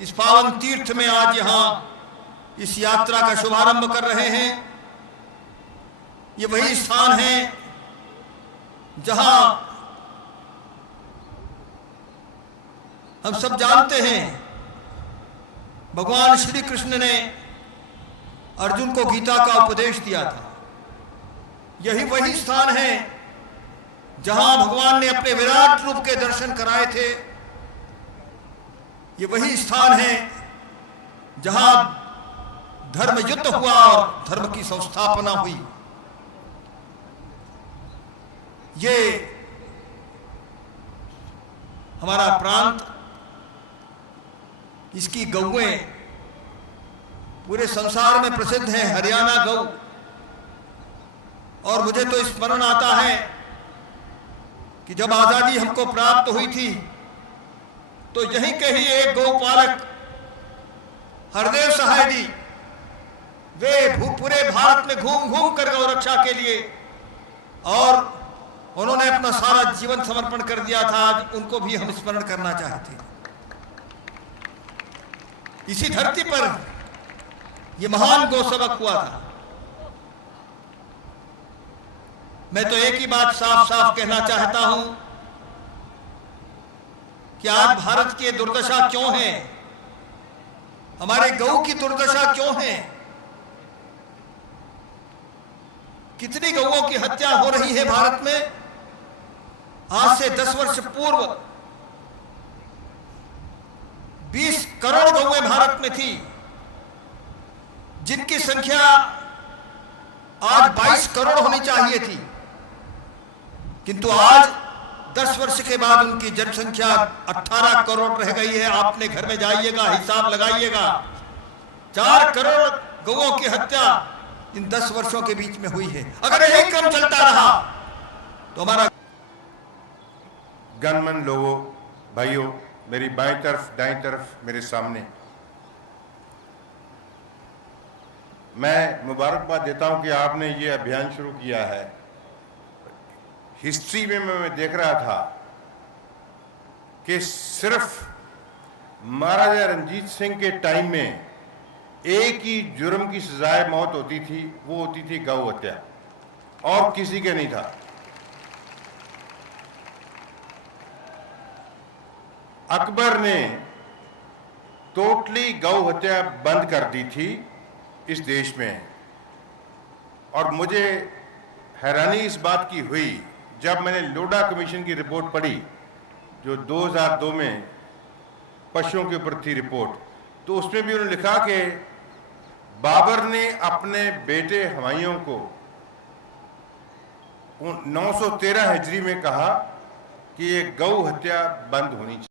इस पावन तीर्थ में आज यहाँ इस यात्रा का शुभारंभ कर रहे हैं। ये वही स्थान है जहां हम सब जानते हैं भगवान श्री कृष्ण ने अर्जुन को गीता का उपदेश दिया था। यही वही स्थान है जहां भगवान ने अपने विराट रूप के दर्शन कराए थे। ये वही स्थान है जहां धर्म युद्ध हुआ और धर्म की संस्थापना हुई। ये हमारा प्रांत, इसकी गौएं पूरे संसार में प्रसिद्ध है, हरियाणा गौ। और मुझे तो स्मरण आता है कि जब आजादी हमको प्राप्त हुई थी तो यहीं के ही एक गौपालक हरदेव सहाय जी, वे पूरे भारत में घूम घूम कर गौ रक्षा के लिए, और उन्होंने अपना सारा जीवन समर्पण कर दिया था। आज उनको भी हम स्मरण करना चाहते हैं। इसी धरती पर यह महान गौसेवक हुआ था। मैं तो एक ही बात साफ साफ कहना चाहता हूं कि आज भारत की दुर्दशा क्यों है, हमारे गौ की दुर्दशा क्यों है, कितनी गौओं की हत्या हो रही है भारत में। आज से 10 वर्ष पूर्व 20 करोड़ गौएं भारत में थी, जिनकी संख्या आज 22 करोड़ होनी चाहिए थी, किंतु आज 10 वर्ष के बाद उनकी जनसंख्या 18 करोड़ रह गई है। आपने घर में जाइएगा, हिसाब लगाइएगा, 4 करोड़ गौओं की हत्या इन 10 वर्षों के बीच में हुई है। अगर यही क्रम चलता रहा तो हमारा गणमन लोगों, भाइयों, मेरी बाएं तरफ दाएं तरफ मेरे सामने, मैं मुबारकबाद देता हूं कि आपने ये अभियान शुरू किया है। हिस्ट्री में मैं देख रहा था कि सिर्फ महाराजा रणजीत सिंह के टाइम में एक ही जुर्म की सजाए मौत होती थी, वो होती थी गौ हत्या, और किसी के नहीं था। अकबर ने टोटली गौ हत्या बंद कर दी थी इस देश में। और मुझे हैरानी इस बात की हुई जब मैंने लोढ़ा कमीशन की रिपोर्ट पढ़ी, जो 2002 में पशुओं के ऊपर थी रिपोर्ट, तो उसमें भी उन्होंने लिखा कि बाबर ने अपने बेटे हुमायूं को 913 हिजरी में कहा कि ये गौ हत्या बंद होनी चाहिए।